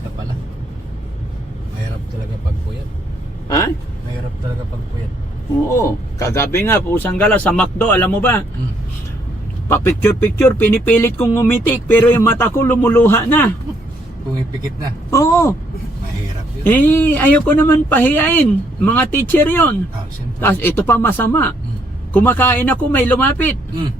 Basta pala. Mahirap talaga pagpuyat. Ha? Mahirap talaga pagpuyat. Oo. Kagabi nga, pusang gala sa McDo, alam mo ba? Mm. Pa-picture-picture, pinipilit kong umitik, pero yung mata ko lumuluha na. Pumipikit na. Oo. Mahirap yun. Ayaw ko naman pahiyain. Mga teacher yon. Siyempre. Tapos ito pa masama. Mm. Kumakain ako, may lumapit. Mm.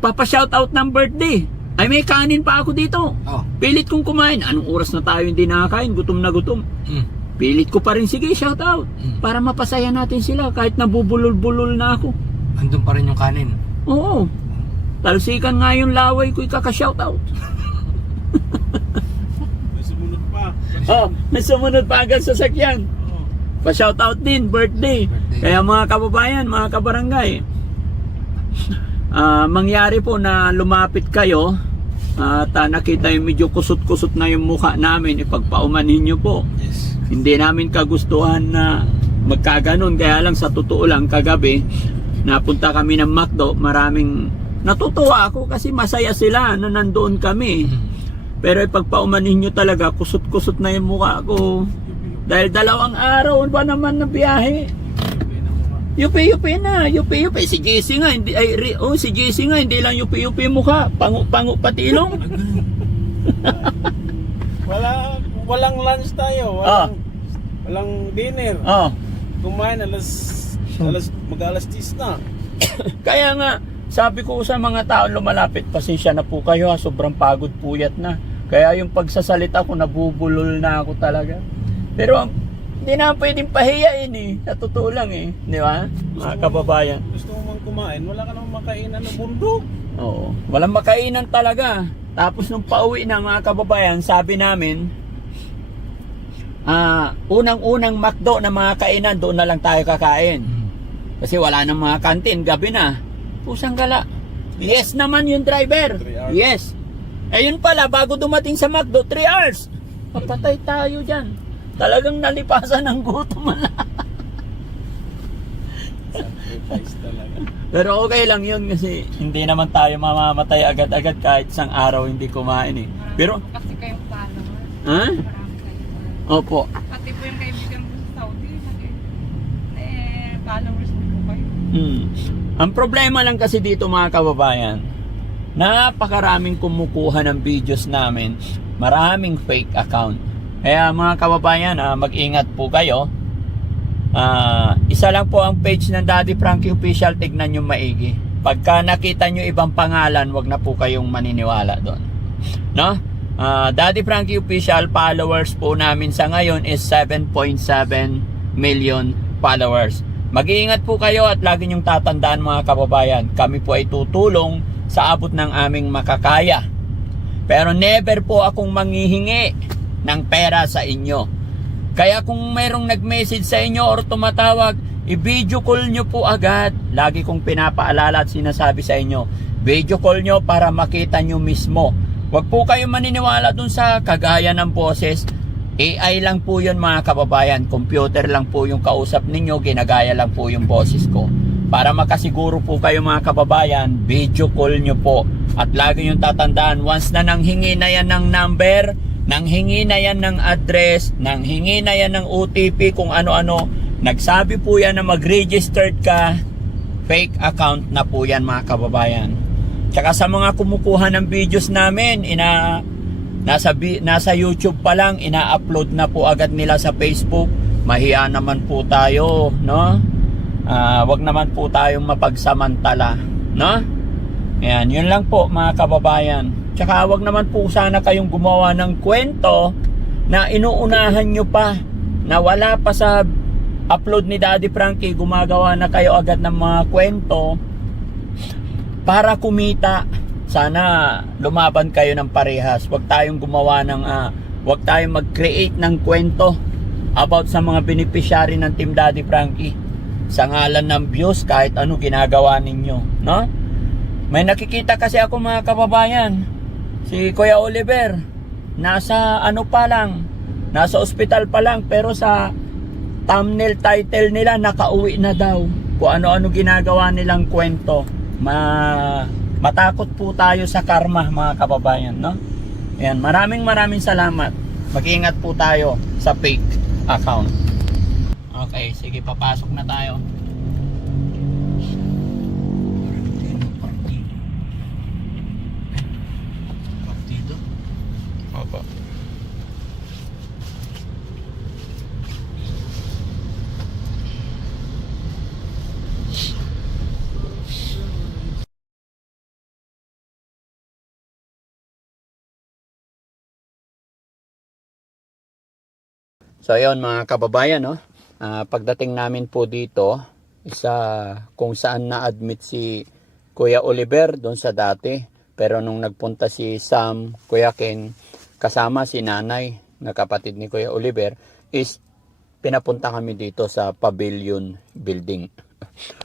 Papa-shoutout ng birthday. Ay, may kanin pa ako dito. Oh. Pilit kong kumain. Anong oras na tayo hindi nakakain? Gutom na gutom. Mm. Pilit ko pa rin, sige, shoutout. Para mapasaya natin sila kahit nabubulol-bulol na ako. Andun pa rin yung kanin. Oo. Talsikan nga yung laway ko, ikaka-shoutout. May sumunod pa. Oh, may sumunod pa agad sa sakyan. Oo. Pa-shoutout din, birthday. Kaya mga kababayan, mga kabarangay, mangyari po na lumapit kayo at nakita yung medyo kusot-kusot na yung mukha namin, ipagpaumanhin nyo po. Yes. Hindi namin kagustuhan na magkaganon. Kaya lang sa totoo lang, kagabi napunta kami ng McDo, maraming natutuwa ako kasi masaya sila na nandoon kami. Pero ipagpaumanhin nyo talaga, kusot-kusot na yung mukha ko. Dahil 2 araw ba naman na biyahe. Yupi-yupi na, yupi-yupi. Si JC nga, hindi, si JC nga, hindi lang yupi-yupi mukha. Pangu-pangu pati ilong. Walang lunch tayo. Walang dinner. Oh. Kumain mag-alas 10 na. Kaya nga, sabi ko sa mga tao lumalapit, pasensya na po kayo, sobrang pagod puyat na. Kaya yung pagsasalita ko, nabubulol na ako talaga. Pero hindi na pwedeng pahiyain eh. Sa totoo lang eh. Di ba? Mga kababayan. Gusto mo man kumain, wala ka namang makainan ng bundok. Oo. Walang makainan talaga. Tapos nung pauwi na mga kababayan, sabi namin, unang-unang McDo na mga kainan, doon na lang tayo kakain. Kasi wala nang mga kantin, gabi na. Pusang gala. Yes naman yung driver. 3 hours. Yes. Ayun pala, bago dumating sa McDo, 3 hours. Papatay tayo dyan. Talagang nalipasan ng gutom na. Sacrifice talaga. Pero okay lang yun kasi hindi naman tayo mamamatay agad-agad kahit isang araw hindi kumain eh. Pero, Kasi kayong followers. ha? Marami kayo. Opo. Pati po yung kaibigan ko sa Saudi. Followers din po kayo. Ang problema lang kasi dito mga kababayan, napakaraming kumukuha ng videos namin, maraming fake account. Kaya mga kababayan, mag-ingat po kayo. Isa lang po ang page ng Daddy Frankie Official, tignan nyo maigi. Pagka nakita nyo ibang pangalan, wag na po kayong maniniwala doon. No? Daddy Frankie Official, followers po namin sa ngayon is 7.7 million followers. Mag-iingat po kayo at lagi nyong tatandaan mga kababayan, kami po ay tutulong sa abot ng aming makakaya. Pero never po akong manghihingi ng pera sa inyo. Kaya kung mayroong nag-message sa inyo or tumatawag, i-video call nyo po agad. Lagi kong pinapaalala at sinasabi sa inyo, video call nyo para makita nyo mismo. Huwag po kayo maniniwala dun sa kagaya ng boses. AI lang po yun mga kababayan. Computer lang po yung kausap ninyo, ginagaya lang po yung boses ko. Para makasiguro po kayo mga kababayan, video call nyo po. At lagi yung tatandaan, once na nanghingi na yan ng number, nanghingi na yan ng address, nanghingi na yan ng OTP, kung ano-ano, nagsabi po yan na mag-registered ka, fake account na po yan mga kababayan. Tsaka sa mga kumukuha ng videos namin, nasa YouTube pa lang, ina-upload na po agad nila sa Facebook. Mahiya naman po tayo, no? Wag naman po tayong mapagsamantala, no? Ayan, yun lang po mga kababayan. Tsaka wag naman po sana kayong gumawa ng kwento na inuunahan nyo pa, na wala pa sa upload ni Daddy Frankie, gumagawa na kayo agad ng mga kwento para kumita. Sana lumaban kayo ng parehas. Wag tayong gumawa ng wag tayong mag-create ng kwento about sa mga beneficiary ng Team Daddy Frankie sa ngalan ng views, kahit ano ginagawa ninyo, no? May nakikita kasi ako mga kababayan, si Kuya Oliver, nasa ano pa lang, nasa ospital pa lang, pero sa thumbnail title nila, nakauwi na daw. Kung ano-ano ginagawa nilang kwento. Matakot po tayo sa karma mga kababayan, no? Ayan, maraming salamat. Mag-ingat po tayo sa fake account. Okay, sige, papasok na tayo. Partido. Opo. So ayun mga kababayan, no? Pagdating namin po dito, isa kung saan na-admit si Kuya Oliver doon sa dati. Pero nung nagpunta si Sam, Kuya Ken, kasama si nanay na kapatid ni Kuya Oliver, is pinapunta kami dito sa Pavilion Building.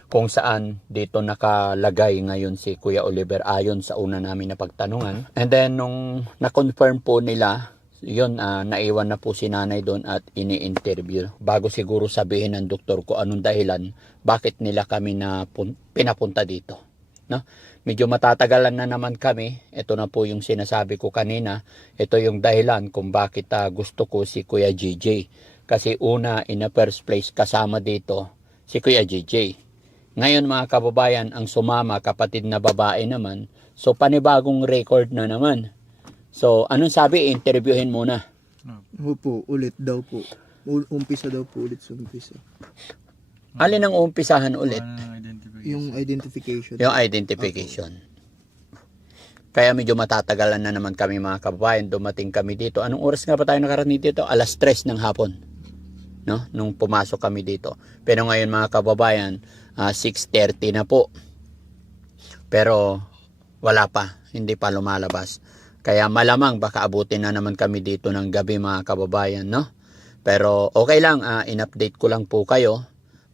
Kung saan dito nakalagay ngayon si Kuya Oliver ayon sa una namin na pagtanungan. And then nung na-confirm po nila, yun, naiwan na po si nanay doon at ini-interview bago siguro sabihin ng doktor ko anong dahilan bakit nila kami na pinapunta dito, no? Medyo matatagalan na naman kami. Ito na po yung sinasabi ko kanina. Ito yung dahilan kung bakit gusto ko si Kuya GJ. Kasi una, in the first place, kasama dito si Kuya GJ. Ngayon mga kababayan, ang sumama kapatid na babae naman. So panibagong record na naman. So, anong sabi? Interviewin muna. Opo, ulit daw po. Umpisa daw po ulit sa umpisa. Alin ang umpisahan ulit? Yung identification. Yung identification. Kaya medyo matatagalan na naman kami mga kababayan. Dumating kami dito. Anong oras nga ba tayo nakarating dito? 3:00 ng hapon. No? Nung pumasok kami dito. Pero ngayon mga kababayan, 6:30 na po. Pero wala pa. Hindi pa lumalabas. Kaya malamang baka abutin na naman kami dito ng gabi mga kababayan, no? Pero okay lang, in-update ko lang po kayo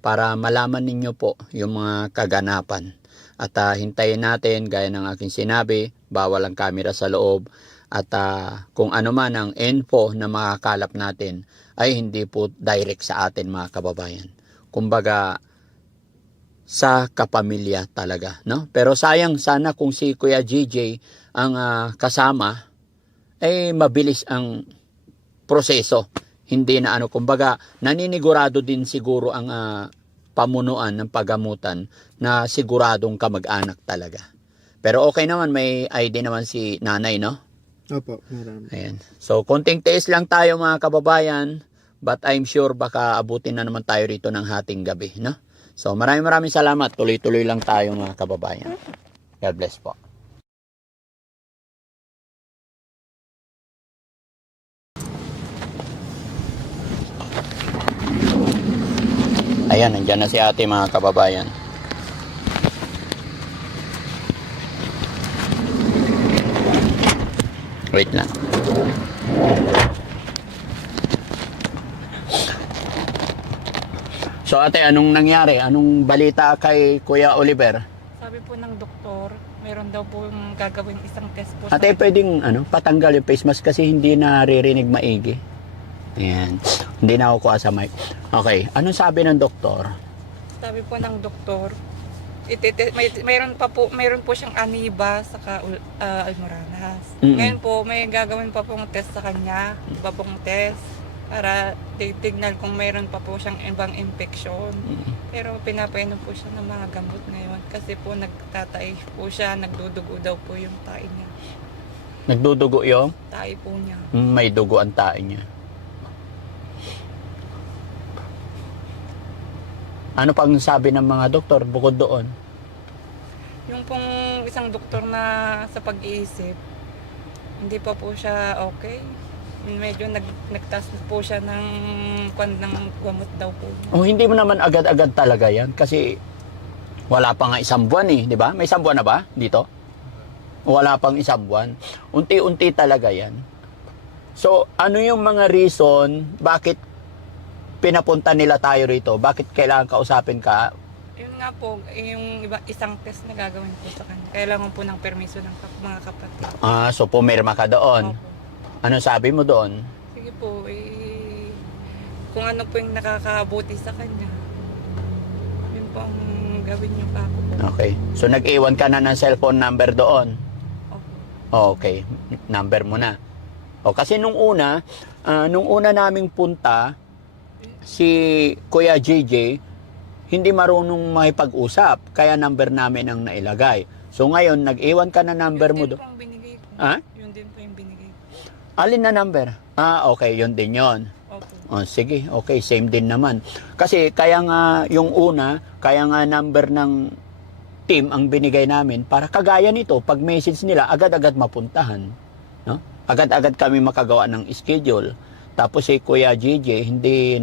para malaman ninyo po yung mga kaganapan. At hintayin natin, gaya ng aking sinabi, bawal ang camera sa loob. At kung ano man ang info na makakalap natin ay hindi po direct sa atin mga kababayan. Kumbaga, sa kapamilya talaga, no? Pero sayang sana kung si Kuya GJ ang kasama, ay mabilis ang proseso. Hindi na kumbaga, naninigurado din siguro ang pamunuan ng paggamutan na siguradong kamag-anak talaga. Pero okay naman, may ID naman si nanay, no? Opo, marami. Ayan. So, konting tiis lang tayo mga kababayan, but I'm sure baka abutin na naman tayo rito ng hating gabi, no? So, maraming salamat. Tuloy-tuloy lang tayo mga kababayan. God bless po. Ayan, nandyan na si ate mga kababayan. Wait lang. So ate, anong nangyari? Anong balita kay Kuya Oliver? Sabi po ng doktor, meron daw po yung gagawin isang test po. Ate, pwedeng patanggal yung face mask kasi hindi naririnig maigi. Ayan. Hindi na ako kuha sa mic. Okay. Anong sabi ng doktor? Sabi po ng doktor, mayroon po siyang aniba saka almoranas. Mm-mm. Ngayon po, may gagawin pa pong test sa kanya, iba pong test para titignan kung mayroon pa po siyang ibang infection. Pero pinapainom po siya ng mga gamot ngayon kasi po nagtatay po siya, nagdudugo daw po yung tae niya. Nagdudugo yung? Tae po niya. May dugo ang tae niya. Ano pang sabi ng mga doktor bukod doon? Yung pong isang doktor na sa pag-iisip, hindi pa po siya okay. Medyo nagtas po siya ng gamot daw po. Oh, hindi mo naman agad-agad talaga yan kasi wala pa nga 1 buwan di ba? May 1 buwan na ba dito? Wala pang 1 buwan. Unti-unti talaga yan. So, ano yung mga reason bakit pinapunta nila tayo rito? Bakit kailangan kausapin ka? Yun nga po, yung isang test na gagawin po sa kanya. Kailangan po ng permiso ng mga kapatid. So pumirma ka doon. Opo. Ano sabi mo doon? Sige po, kung ano po yung nakakabuti sa kanya, yun po ang gawin niyo pa ako po. Okay. So nag-iwan ka na ng cellphone number doon? Opo. Oh, okay. Number mo na. O kasi nung una naming punta, si Kuya JJ, hindi marunong makipag-usap, kaya number namin ang nailagay. So ngayon, nag-iwan ka na number mo Yun din doon. po ang binigay ko. Ha? Yun din po yung binigay ko. Alin na number? Okay, yun din yon. Opo. Sige, okay, same din naman. Kasi kaya nga yung una, kaya nga number ng team ang binigay namin para kagaya nito, pag message nila, agad-agad mapuntahan. No? Agad-agad kami makagawa ng schedule. Tapos si Kuya JJ, hindi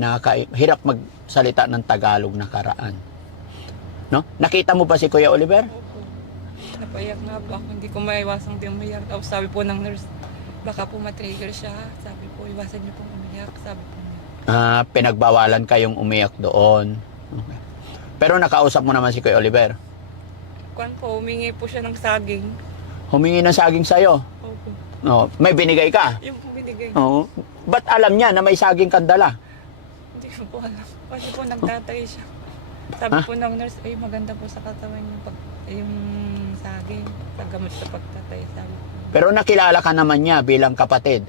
hirap magsalita ng Tagalog na karaan. No? Nakita mo ba si Kuya Oliver? Opo. Napayak nga po ako. Hindi ko maiwasang di umiyak. Tapos sabi po ng nurse, baka po matrigger siya. Sabi po, iwasan niyo pong umiyak. Sabi po niya. Pinagbawalan kayong umiyak doon. Okay. Pero nakausap mo naman si Kuya Oliver. Kuan po, humingi po siya ng saging. Humingi ng saging sa'yo. Opo. No, may binigay ka. Yung po binigay. Oo. Ba't alam niya na may saging kandala? Hindi ko po alam. Kasi po nagtatay siya. Sabi po ng nurse, ay maganda po sa katawan yung saging. Paggamot sa pagtatay. Sabi po. Pero nakilala ka naman niya bilang kapatid.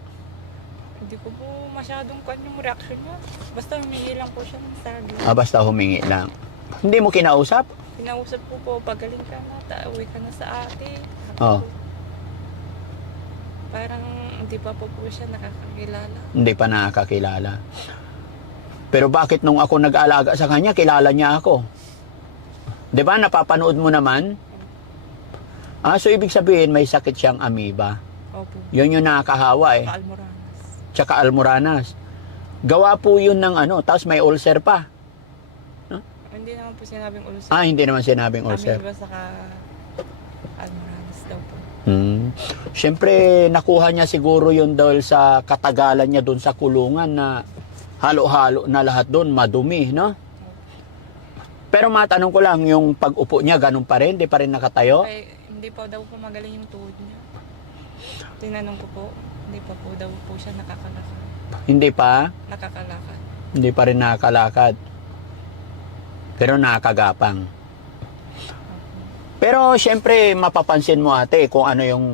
Hindi ko po masyadong kuan yung reaction niya. Basta humingi lang po siya ng saging. Basta humingi lang. Hindi mo kinausap? Kinausap po, pagaling ka na, uwi ka na sa ate. Sabi Oo. po. Parang hindi pa po siya nakakakilala. Hindi pa nakakilala. Pero bakit nung ako nag-alaga sa kanya, kilala niya ako? 'Di ba? Napapanood mo naman? So ibig sabihin may sakit siyang amoeba. Opo. Yun yung nakakahawa eh. Paalmoranas. Tsaka almoranas. Gawa po yun ng tapos may ulcer pa. Hindi naman po sinabing ulcer. Hindi naman sinabing ulcer. Amoeba saka almoranas daw po. Siyempre, nakuha niya siguro yun dahil sa katagalan niya doon sa kulungan na halo-halo na lahat doon, madumi, no? Pero matanong ko lang, yung pag-upo niya, ganun pa rin? Di pa rin nakatayo? Ay, hindi pa daw po magaling yung tuhod niya. Tinanong ko po, hindi pa po daw po siya nakakalakad. Hindi pa? Nakakalakad. Hindi pa rin nakakalakad. Pero nakakagapang. Pero siyempre, mapapansin mo ate kung ano yung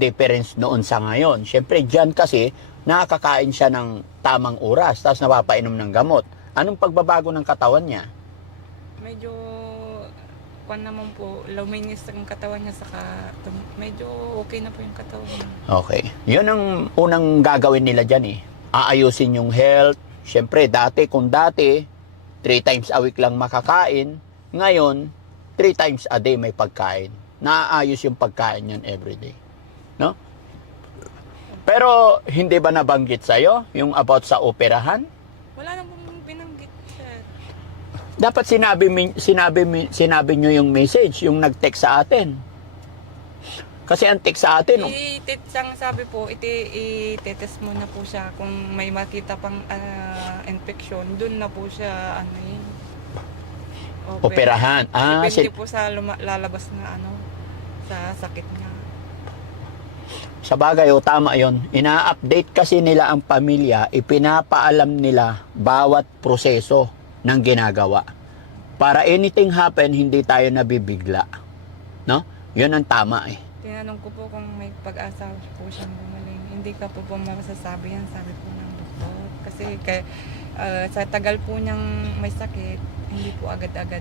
difference noon sa ngayon. Siyempre, dyan kasi, nakakain siya ng tamang oras, tapos napapainom ng gamot. Anong pagbabago ng katawan niya? Medyo, kuan naman po, luminis ang katawan niya, saka medyo okay na po yung katawan niya. Okay. Yun ang unang gagawin nila dyan eh. Aayusin yung health. Siyempre, kung dati, 3 times a week lang makakain, ngayon, 3 times a day may pagkain. Naaayos yung pagkain yun everyday. No? Pero, hindi ba nabanggit sa'yo yung about sa operahan? Wala na pong binanggit siya. Dapat sinabi nyo yung message, yung nag-text sa atin. Kasi ang text sa atin, Sabi po, itetest mo na po siya kung may makita pang infection, dun na po siya operahan. Depende po sa lalabas na sa sakit niya. Sa bagay, tama yon. Ina-update kasi nila ang pamilya, ipinapaalam nila bawat proseso ng ginagawa. Para anything happen, hindi tayo nabibigla. No? Yun ang tama eh. Tinanong ko po kung may pag-asa po siyang gumaling. Hindi ka po masasabi yan, sabi po ng doktor. Kasi sa tagal po niyang may sakit, hindi po agad-agad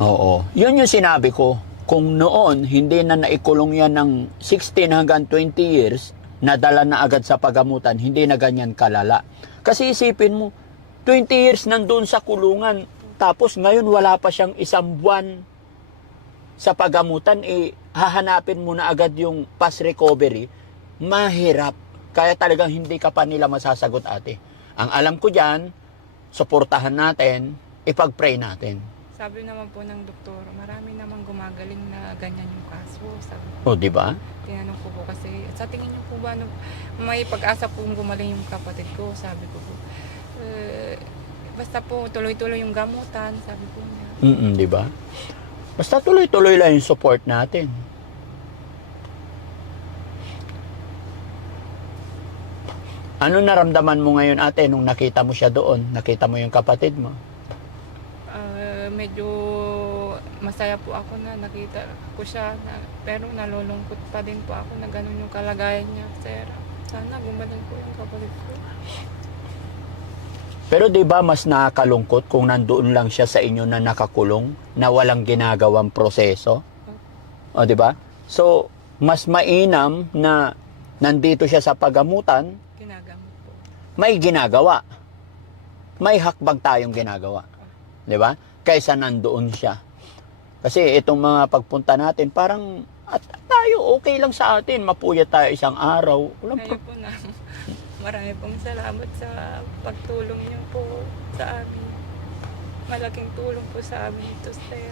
Oo. Yun yung sinabi ko. Kung noon, hindi na naikulong yan ng 16 hanggang 20 years, nadala na agad sa pagamutan, hindi na ganyan kalala. Kasi isipin mo, 20 years nandun sa kulungan, tapos ngayon wala pa siyang 1 buwan sa pagamutan, hahanapin mo na agad yung past recovery, mahirap. Kaya talagang hindi ka pa nila masasagot ate. Ang alam ko dyan, suportahan natin, ipag-pray natin. Sabi naman po ng doktor, marami namang gumagaling na ganyan yung kaso. Sabi Di ba? Tinanong ko po kasi, sa tingin niyo po ba may pag-asa po gumaling yung kapatid ko? Sabi ko po, basta po tuloy-tuloy yung gamutan, sabi po niya. Di ba? Basta tuloy-tuloy lang yung support natin. Ano naramdaman mo ngayon ate nung nakita mo siya doon? Nakita mo yung kapatid mo? Medyo masaya po ako na nakita ko siya, pero nalulungkot pa din po ako na ganun yung kalagayan niya, sir. Sana gumaling po yung kapatid ko. Pero 'di ba mas nakakalungkot kung nandoon lang siya sa inyo na nakakulong, na walang ginagawang proseso? O 'di ba? So, mas mainam na nandito siya sa pagamutan, Ginagamot po. may ginagawa. May hakbang tayong ginagawa. 'Di ba? Kaysa nandoon siya. Kasi itong mga pagpunta natin, parang at tayo okay lang sa atin, mapuyat tayo isang araw. Walang Ngayon po na marami pong salamat sa pagtulong niyo po sa amin. Malaking tulong po sa amin ito, sir.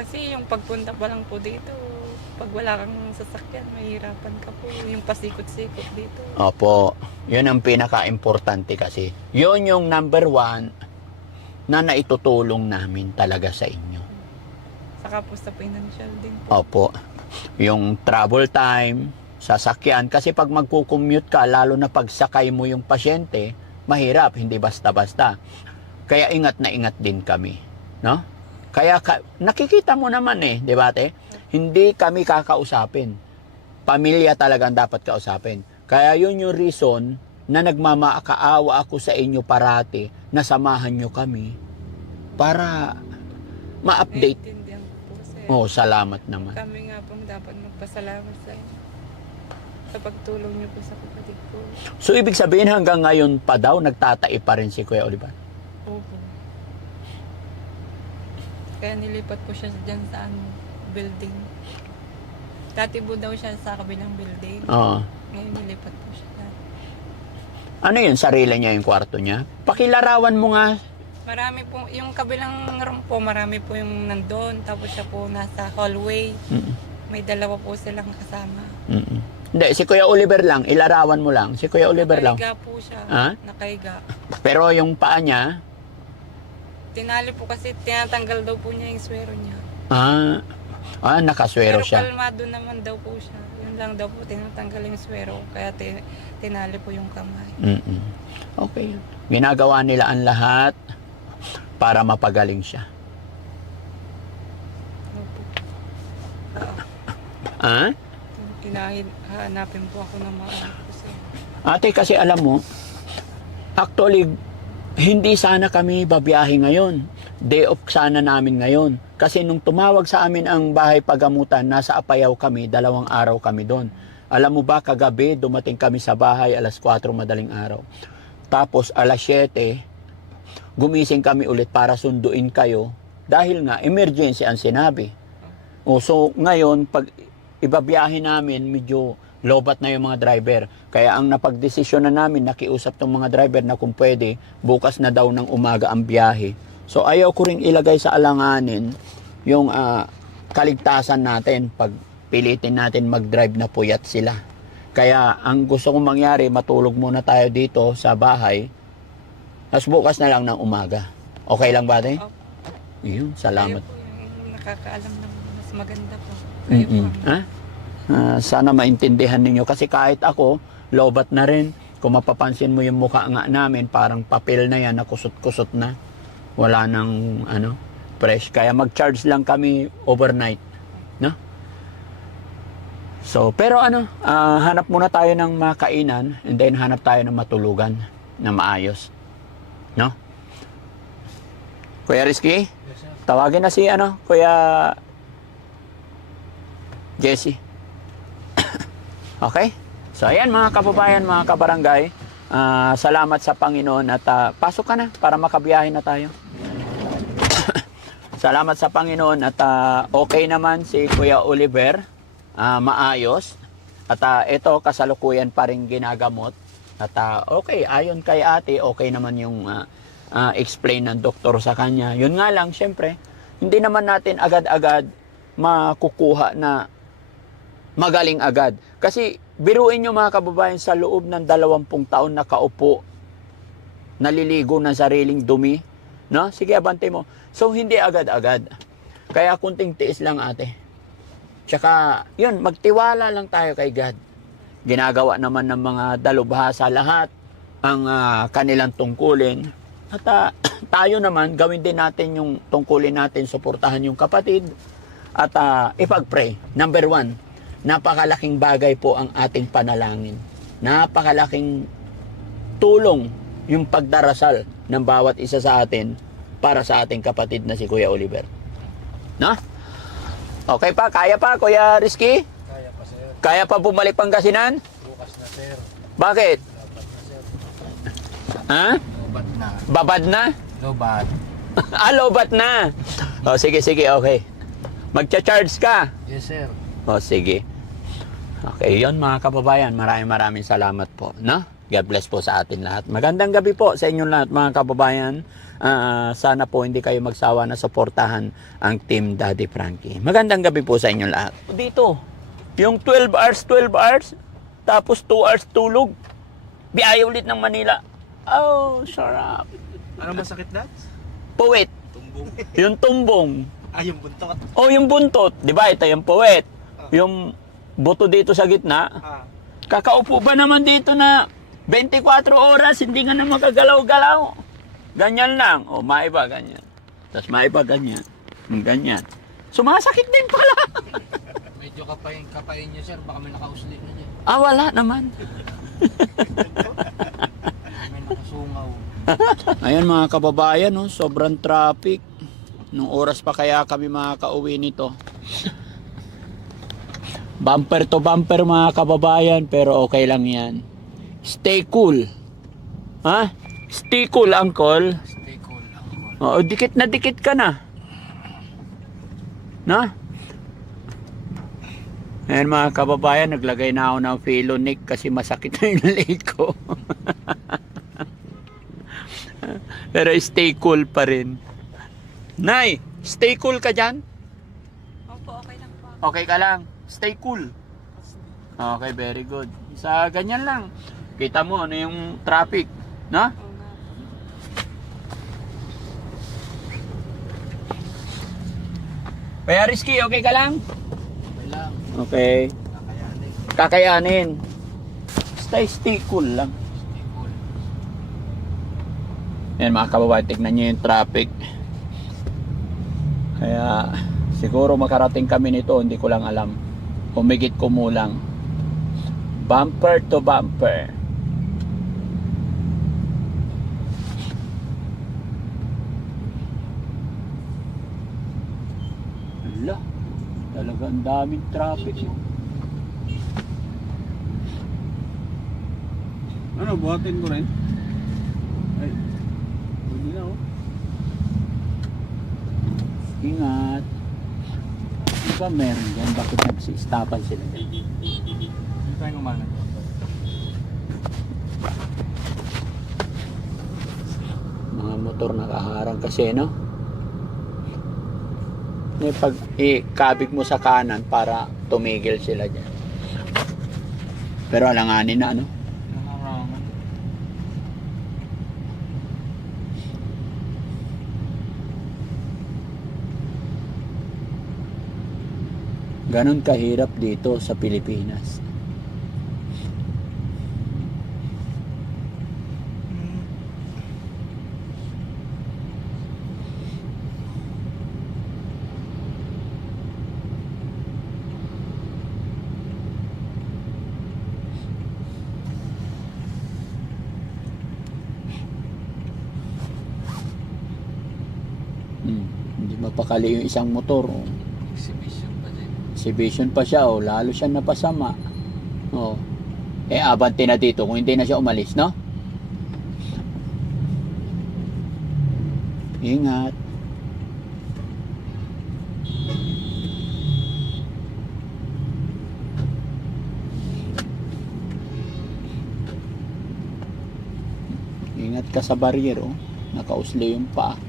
Kasi yung pagpunta pa lang po dito, pag wala kang sasakyan, mahirapan ka po. Yung pasikot-sikot dito. Opo, yun ang pinaka-importante kasi. Yun yung number 1 na naitutulong namin talaga sa inyo. Saka po sa financial din po. Opo, yung travel time, sasakyan. Kasi pag magkukommute ka, lalo na pag sakay mo yung pasyente, mahirap, hindi basta-basta. Kaya ingat na ingat din kami. No? Kaya nakikita mo naman di ba te? Hindi kami kakausapin. Pamilya talagang dapat kausapin. Kaya yun yung reason na nagmamakaawa ako sa inyo parati na samahan nyo kami para ma-update. Naiintindihan ko po, sir. Oh, salamat naman. Kami nga pong dapat magpasalamat sa inyo sa pagtulong niyo po sa kapatid ko. So, ibig sabihin hanggang ngayon pa daw, nagtatai pa rin si Kuya Oliver? Opo. Kaya nilipat po siya dyan sa building. Dati po daw siya sa kabilang building. Oo. Ngayon nilipat po siya. Ano yun? Sarili niya yung kwarto niya? Pakilarawan mo nga. Marami po, yung kabilang room po, marami po yung nandun. Tapos siya po nasa hallway. Mm-mm. May dalawa po silang kasama. Mm-mm. Hindi, si Kuya Oliver lang. Ilarawan mo lang. Si Kuya Oliver lang. Nakaiga po siya. Ha? Nakaiga. Pero yung paa niya, Tinali po kasi tinatanggal daw po niya yung swero niya. nakaswero Pero siya. kalmado naman daw po siya. Yun lang daw po, tinatanggal yung swero. Kaya tinali po yung kamay. Mm-mm. Okay. Ginagawa nila ang lahat para mapagaling siya. Opo. Hinahanapin po ako ng mga anak ko sir. Ate, kasi alam mo, actually, hindi sana kami babiyahe ngayon. Day off sana namin ngayon. Kasi nung tumawag sa amin ang bahay pagamutan, nasa Apayao kami, 2 araw kami doon. Alam mo ba, kagabi, dumating kami sa bahay, 4:00 madaling araw. Tapos, 7:00, gumising kami ulit para sunduin kayo. Dahil nga, emergency ang sinabi. So, ngayon, pag ibabiyahe namin, medyo lobat na yung mga driver. Kaya ang napagdesisyon na namin, nakiusap tong mga driver na kung pwede, bukas na daw ng umaga ang biyahe. So ayaw ko ring ilagay sa alanganin yung kaligtasan natin pag pilitin natin mag-drive na puyat sila. Kaya ang gusto kong mangyari, matulog muna tayo dito sa bahay, tapos bukas na lang ng umaga. Okay lang ba tayo? Opo. Yun, salamat. Kayo po yung nakakaalam ng mas maganda po. Kayo po. Ha? Sana maintindihan ninyo kasi kahit ako, lobat na rin. Kung mapapansin mo yung mukha nga namin, parang papel na yan, nakusot-kusot na. Wala nang fresh. Kaya mag-charge lang kami overnight. No? So, pero hanap muna tayo ng makainan and then hanap tayo ng matulugan na maayos. No? Kuya Rizky, tawagin na si Kuya Jesse. Okay? So, ayan mga kababayan, mga kabarangay. Salamat sa Panginoon at pasok ka na para makabiyahe na tayo. Salamat sa Panginoon at okay naman si Kuya Oliver. Maayos. At ito, kasalukuyan pa rin ginagamot. At okay, ayon kay ate, okay naman yung explain ng doktor sa kanya. Yun nga lang, syempre, hindi naman natin agad-agad makukuha na magaling agad. Kasi biruin nyo mga kababayan, sa loob ng 20 taon nakaupo, naliligo ng sariling dumi. No? Sige, abante mo. So, hindi agad-agad. Kaya kunting tiis lang ate. Tsaka, yun, magtiwala lang tayo kay God. Ginagawa naman ng mga dalubhasa lahat ang kanilang tungkulin. At tayo naman, gawin din natin yung tungkulin natin, suportahan yung kapatid. At ipag-pray. Number 1. napakalaking bagay po ang ating panalangin. Napakalaking tulong yung pagdarasal ng bawat isa sa atin para sa ating kapatid na si Kuya Oliver. No? Okay pa? Kaya pa, Kuya Rizky? Kaya pa, sir. Kaya pa bumalik Pangasinan? Bukas na, sir. Bakit? Lobat na, sir. Ha? Lobat na. Babad na? Lobat. Lobat na. O, sige, okay. Magcha-charge ka? Yes, sir. O, sige. Okay, yun mga kababayan. Maraming salamat po. No? God bless po sa atin lahat. Magandang gabi po sa inyong lahat mga kababayan. Sana po hindi kayo magsawa na suportahan ang Team Daddy Frankie. Magandang gabi po sa inyong lahat. Dito, yung 12 hours, tapos 2 hours tulog. Biyahe ulit ng Manila. Oh, sarap. Ano masakit, Dad? Puwit. Tumbong. Yung tumbong. Yung buntot. Oh, yung buntot. Di ba? Ito yung puwet. Yung buto dito sa gitna. Kakaupo ba naman dito na 24 oras, hindi nga na makagalaw-galaw. Ganyan lang. O, maiba, ganyan. Tapos maiba, ganyan. Ganyan. Sumasakit din pala. Medyo kapain niyo, sir. Baka may nakausli na niya. Wala naman. May nakasungaw. Ayan mga kababayan, no? Sobrang traffic. Nung oras pa kaya kami makakauwi nito. Bumper to bumper mga kababayan, pero okay lang yan. Stay cool. Ha? Stay cool, uncle. Stay cool, uncle. Oo, dikit na dikit ka na. Na? Ayan mga kababayan, naglagay na ako ng Filonic kasi masakit na yung leg ko. Pero stay cool pa rin. Nay, stay cool ka dyan? Opo, okay lang po. Okay ka lang. Stay cool. Okay, very good. Sa ganyan lang. Kita mo ano yung traffic. No? Oo nga. Kaya Rizky, okay ka lang? Okay lang. Okay. Kakayanin. Kakayanin. Stay cool lang. Stay cool. Yan mga kababayan, tignan nyo yung traffic. Kaya siguro makarating kami nito, hindi ko lang alam. Humigit kumulang. Bumper to bumper. Ala, talagang daming traffic. Ano, buhatin ko rin? Ay, hindi na oh. Ingat. Ano ba meron dyan? Bakit nagsistapan sila dyan? Hindi tayo umanan. Mga motor nakaharang kasi, no? Pag ikabig mo sa kanan para tumigil sila dyan. Pero alanganin na, ano? Nakarangan. Ganon kahirap dito sa Pilipinas. Hindi mapakali yung isang motor. Oh. Exhibition pa din. Exhibition pa siya, oh. Lalo siya napasama. Oh. Abante na dito kung hindi na siya umalis, no? Ingat. Ingat ka sa barrier, oh. Nakausli yung paa.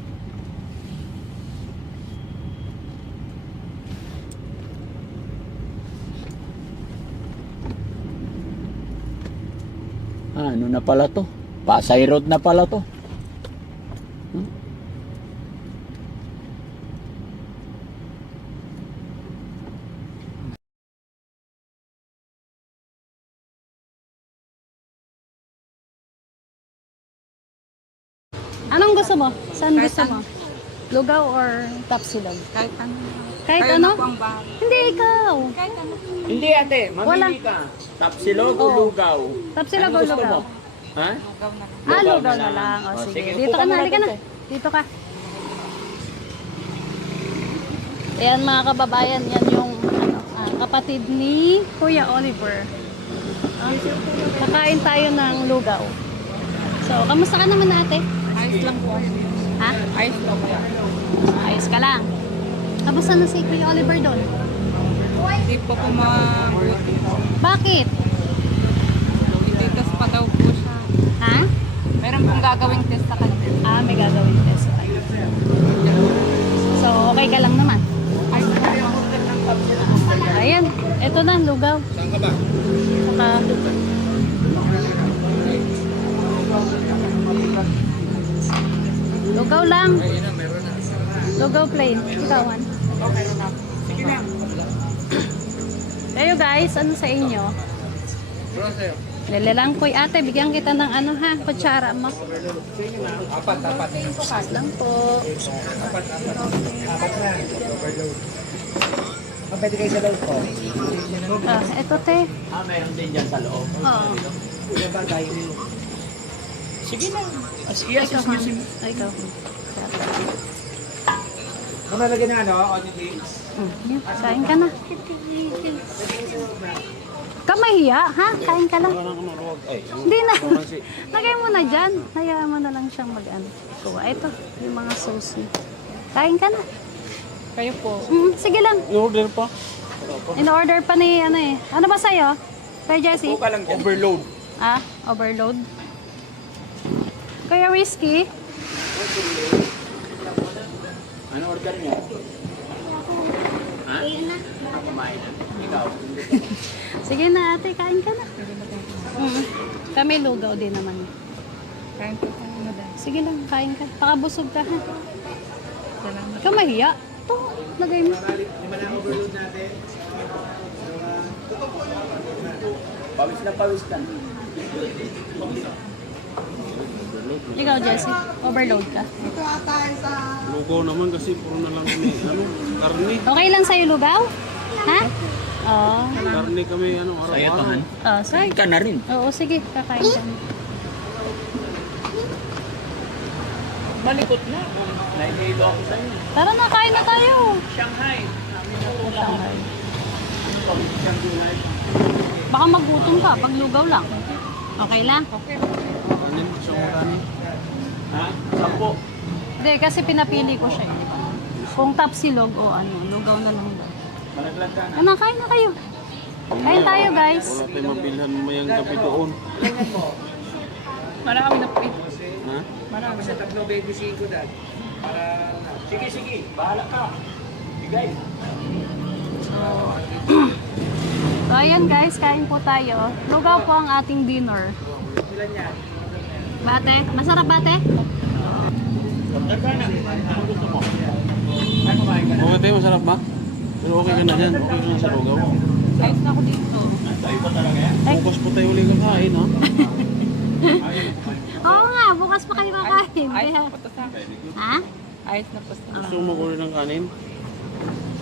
Ano na pala to? Pasay Road na pala to. Anong gusto mo? Saan Kahit gusto mo? Lugaw or tapsilog? Kahit ano. Kahit Kayo ano? na po ang bahala. Hindi, ikaw. Kahit ano. Hindi ate, mamili ka. Tapsilog o lugaw? Tapsilog Ano o gusto lugaw? mo? Ha? Lugaw na lang. Ah, Lugaw lugaw na na lang. lang. O, O, sige. sige, Dito upo ka ka na, muna halika na. dito. Dito ka. Ayan mga kababayan, yan yung kapatid ni Kuya Oliver. Kakain tayo ng lugaw. So, kamusta ka naman ate? Ayos lang po. Ha? Ayos lang po. Ayos ka lang. Kamusta na si Kuya Oliver doon? Hindi pa po mabuti. Bakit? Hindi test pa daw po siya. Ha? Meron pong gagawing test sa kanya. Ah, may gagawin test tayo. So, okay ka lang naman? Ayos lang po. Ayan, eto na, lugaw. Saan ka ba? Saka, lugaw lang. Ayun na, meron na. Lugaw plain. Ikaw, Han. Sige na. Kayo guys, ano sa inyo? Bro, sa'yo. Lele lang po, ate. Bigyan kita ng ano ha, kutsara mo. Apat. Pas lang po. Pwede kayo sa loob ko. Ah, eto te. Meron din dyan sa loob. Oo. Sige na. Yes, Ikaw, Han. Ay, ikaw. Kung nalagyan na ano, onion rings. Yan, kain ka na. Ka mahiya, ha? Kain ka lang. Hindi na. Lagay mo na dyan. Hayaan mo na lang siyang mag-ano. Kuha. Ito, yung mga sauce niya. Kain ka na. Kayo po. Sige lang. In-order pa. In-order pa ni ano eh. Ano ba sa'yo? Kay Jessie? Ka lang dyan. Overload. Ah, overload. Kaya risky. Ano order niya? Ha? Kumain na. Ikaw. Sige na ate, kain ka na. Kami lugaw din naman. Kain po tayo na dahil. Sige lang, kain ka. Pakabusog ka ha. Salamat. Ikaw mahiya. Ito, lagay mo. Pawis na pawis ka. Ikaw Jessie, overload ka. Lugaw naman kasi puro na lang kami, karne. Okay lang sa'yo lugaw? Ha? Oo. Karne kami, Saya to, araw-araw. Han. Oh, sige. Kain ka na rin. Oo, sige, kakain ka. Malikot na. Nainihilo ako sa'yo. Tara na, kain na tayo. Shanghai. Shanghai. Baka magutom ka pag lugaw lang. Okay lang? Kanin, isang kanin. Ha? Sampo. Hindi, kasi pinapili ko siya. eh. Kung tapsilog o ano, lugaw na lang daw. Malaglag ka na. Ano, kain na kayo. Kain tayo, guys. Wala tayong mabilhan mayang gabi doon. Marami na po. Ha? Marami na. Tatlo baby siko dad. Sige, sige. Bahala ka. Bigay. So, ayan guys, kain po tayo. Lugaw po ang ating dinner. Bate? Masarap bate? Order ka na. Ano gusto mo? Ay, kumain ka na. Okay tayo, masarap ba? Pero okay ka na dyan, okay ka na sa lugaw. Ayos na ako dito. Tayo ba talaga yan? Bukas pa tayo ulit kakain, ha? Oo nga, bukas pa kayo kakain. Ayos Kaya, na po to sa akin. ha? Ayos na po sa akin. Gusto mo mag-order ng kanin?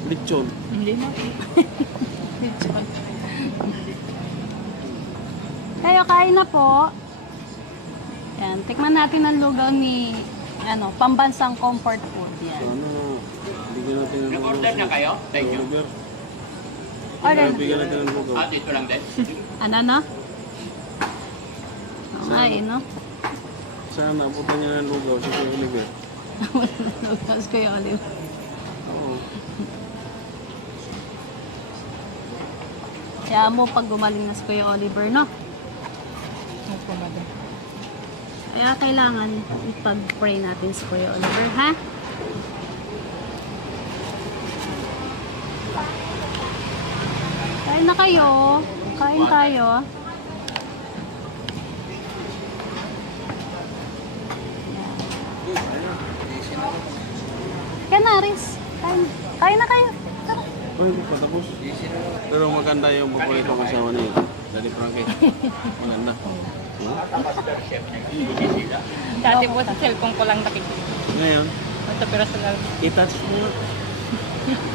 Lechon. Hindi na. Kayo, kain na po. Yan, tikman natin ang lugaw ni pambansang comfort food. Yan. Sana, bigyan natin ng Nag-order na kayo? Thank you. Oliver. Order. Bigyan natin ng lugaw. Ah, dito lang din. Ano, no? Oo nga eh, no? Sana naabutan niya ng lugaw si Kuya Oliver. Lugaw si Kuya Oliver. Oo. Kaya mo pag gumaling na si Kuya Oliver, no? Opo, madam. Kaya kailangan ipag-pray natin si Kuya Oliver, ha? Kain na kayo. Kain tayo. Kaya na, Riz. Kain na kayo. Tara. Ay, hindi pa tapos. Pero maganda yung paborito kong asawa niya. Daddy Frankie. Maganda. Dati po sa cellphone ko lang nakikita. Ngayon, Sa personal. i-touch mo nga.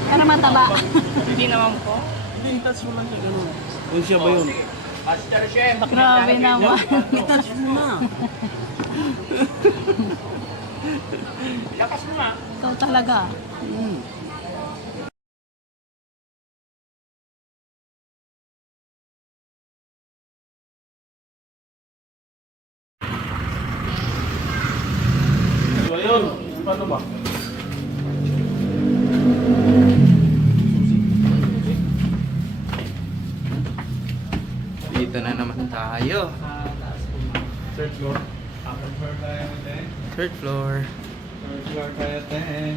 Para mataba. Hindi naman po. Hindi, touch mo lang siya ganun. Kung siya ba yun? Master Chef. Grabe naman. I-touch mo na. Lakas mo nga. Ikaw talaga. So, ayun. Paano ba? Dito na naman tayo. Third floor. Upper floor tayo natin. Third floor. Third floor tayo natin.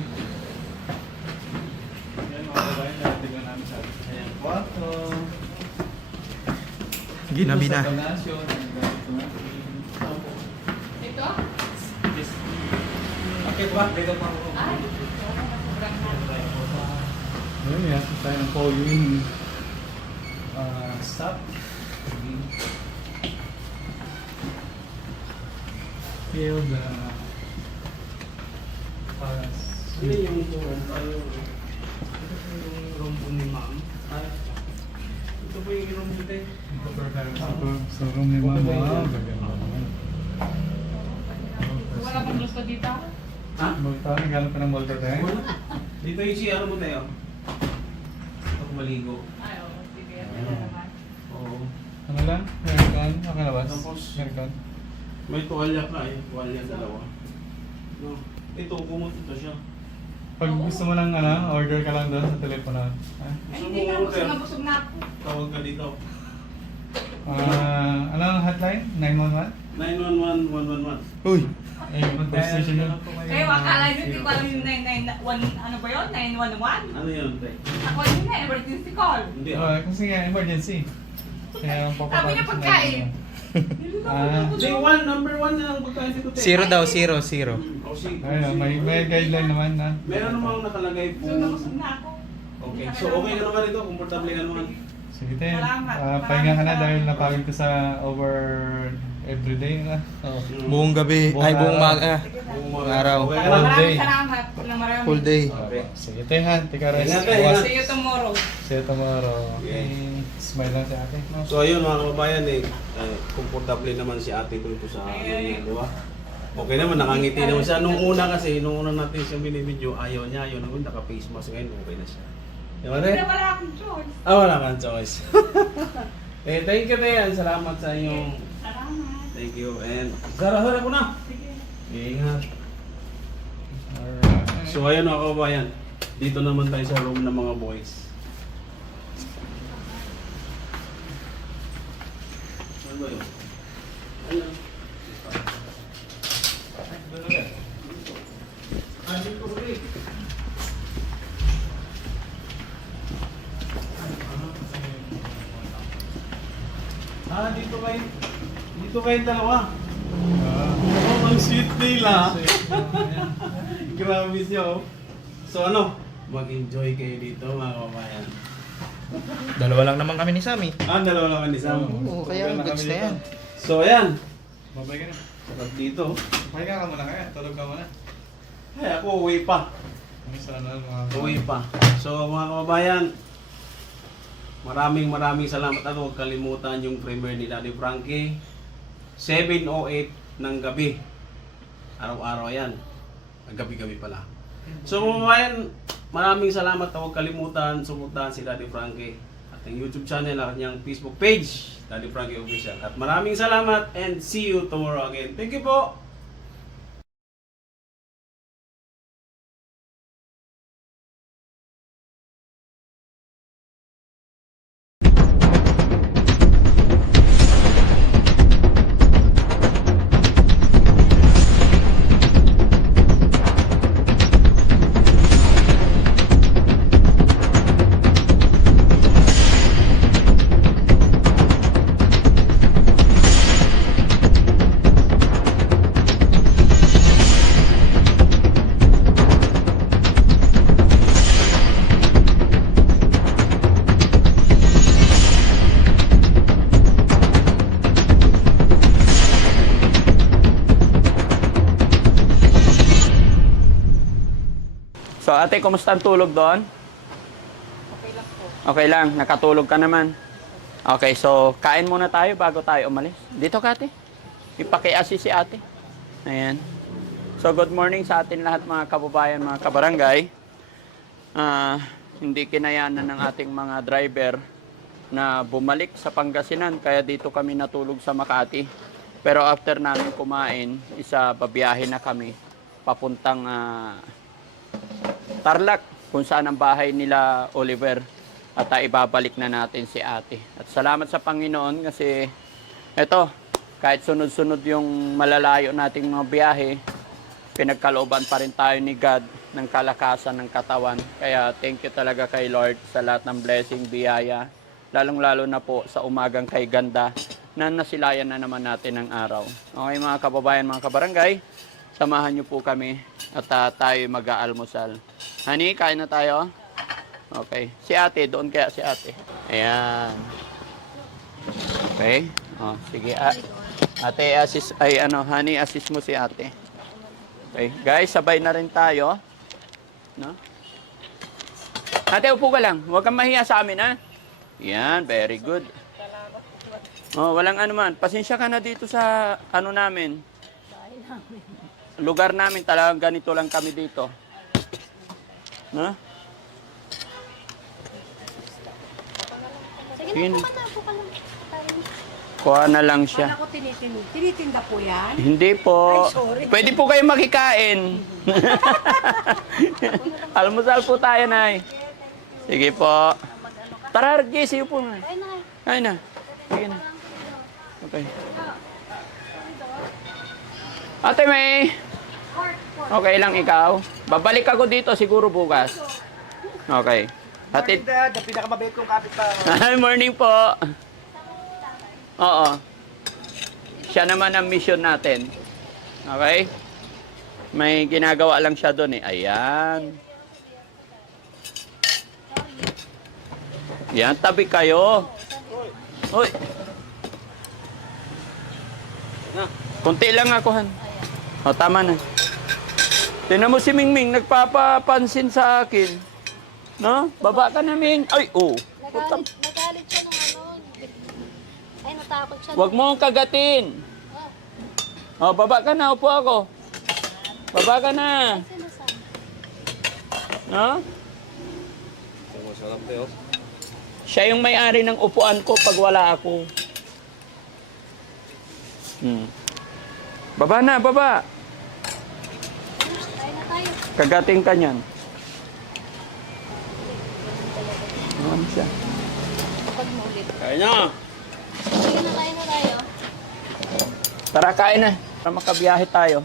Yan mga babae, narating namin sa ating kwarto. Ginabi Dito na. sa Palacio, nagagamit natin. Ito? Yes. Okay ba? Dito pa ako. Ayun, yan. Tayo ng polling. Stop. Feel the Ano yung room? Yung room po ni ma'am. Ito po yung room dito eh. sa room ni Mama. Wala bang gusto dito? Ha? Magtawag, galang pa ng multa tayo. Dito yung CR mo tayo. Ito ko maligo. Ay, oo. Sige, naman. Oo. Ano lang? Aircon? Nakalabas? Tapos- Aircon? May tuwalya ka eh. Tuwalya dalawa. No. Ito, pumunta siya. Pag gusto mo lang order ka lang doon sa telepono. Ha? Ay, hindi na. Busog na busog na ako. Tawag ka dito. Ano ang hotline? 911? 911-111. Uy! Eh, bus station yun. Kayo, akala nyo, di ko alam yung 991, ano ba yun? 911? Ano yun, te? Ako yun na, emergency call. Hindi Oh, kasi nga, emergency. Kaya ang Sabi niya pagkain. Hindi, number one na lang pagkain dito, te. Zero daw, zero. O, sige. Ayun, may guideline naman na. Meron namang nakalagay po. Busog na busog na ako. Okay, so okay ka naman ito? Komportable ka naman? Sige tayo. Salamat. Pahinga ka na Maraming dahil salamat. napagod ka sa over everyday na. Buong gabi. Ay, buong maga. Araw. Okay ka lang? day. Maraming salamat. Ng marami. Full day. Okay. Sige tayo ha. Tika rest. Ingat tayo, ingat. See you tomorrow. See you tomorrow. Okay. Smile lang si ate. No? So ayun mga kababayan komportable naman si ate ko ito sa ano niya, di ba? Okay naman, nakangiti naman siya. Nung una natin siya binibidyo, ayaw niya, naka-face mask ngayon, okay na siya. Di ba, Hindi te? wala akong choice. Wala kang choice. Thank you, te. Salamat sa inyong, Salamat. thank you. And, sara-sara ko na. Sige. Ingat. Alright. So ayun mga kababayan, dito naman tayo sa room ng mga boys. Ano ba yun? Ano? Dito ulit. Dito kayo dalawa. Oh, ang sweet nila. Grabe siya oh. So ano, mag-enjoy kayo dito mga kababayan. Dalawa lang naman kami ni Sammy. Dalawa naman ni Sam. Oo, kaya Okay na goods kami na dito. yan. So ayan, Babay ka na. sakat dito. Pahinga ka muna kaya. Tulog ka muna. Ay ako, uwi pa. Ang sana mga... Uwi pa. So mga kababayan, maraming salamat at huwag kalimutan yung premiere ni Daddy Frankie. 7:08 ng gabi. Araw-araw yan. Gabi-gabi pala. So mga kababayan, maraming salamat at huwag kalimutan suportahan si Daddy Frankie. At ang YouTube channel, at kanyang Facebook page, Daddy Frankie Official. At maraming salamat and see you tomorrow again. Thank you po! So ate, kumusta ang tulog doon? Okay lang, nakatulog ka naman. Okay, so kain muna tayo bago tayo umalis. Dito ka, ate. Ipaki-assist si ate. Ayan. So good morning sa atin lahat mga kababayan, mga kabarangay. Hindi kinayanan ng ating mga driver na bumalik sa Pangasinan, kaya dito kami natulog sa Makati. Pero after namin kumain, babiyahe na kami papuntang Tarlac, kung saan ang bahay nila Oliver. At ibabalik na natin si ate. At salamat sa Panginoon kasi eto, kahit sunod-sunod yung malalayo nating mga biyahe, pinagkalooban pa rin tayo ni God ng kalakasan ng katawan. Kaya thank you talaga kay Lord sa lahat ng blessing, biyaya. Lalong-lalo na po sa umagang kay ganda na nasilayan na naman natin ng araw. Okay mga kababayan, mga kabarangay, samahan niyo po kami at tayo mag-aalmusal. Honey, kain na tayo? Okay. Si ate, doon kaya si ate. Ayan. Okay. Oh, sige. Ate, assist, honey, assist mo si ate. Okay. Guys, sabay na rin tayo. No? Ate, upo ka lang. Huwag kang mahiya sa amin, ha? Yan, very good. Oh, walang anuman. Pasensya ka na dito sa namin. Lugar namin, talagang ganito lang kami dito. No? Sige na, po ka lang. Kuha na lang siya. Ako tinitinda po yan. Hindi po. Ay, sorry. Pwede po kayo makikain. Almusal po tayo, Nay. Sige po. Tara, Jesse, upo na. Ay na. Sige na. Okay. Ate May. Okay lang ikaw. Babalik ako dito siguro bukas. Okay. Hatid. Dad, ang pinakamabait kong kapit pa. Hi, morning po. Oo. Siya naman ang mission natin. Okay? May ginagawa lang siya doon eh. Ayan. Yan, tabi kayo. Uy. Kunti lang ako, Han. O, tama na. Tingnan mo si Mingming, nagpapapansin sa akin. No? Baba ka na, Ming. Ay, oh. Nagalit siya nung ay, natakot siya. Huwag mo akong kagatin. O, baba ka na. Upo ako. Baba ka na. No? Siya yung may-ari ng upuan ko pag wala ako. Baba na, baba. Tayo na tayo. Kagating ka niyan. Ano siya? Kapag maulit. Kain na. Sige na, tayo na tayo. Tara, kain na. Para makabiyahe tayo.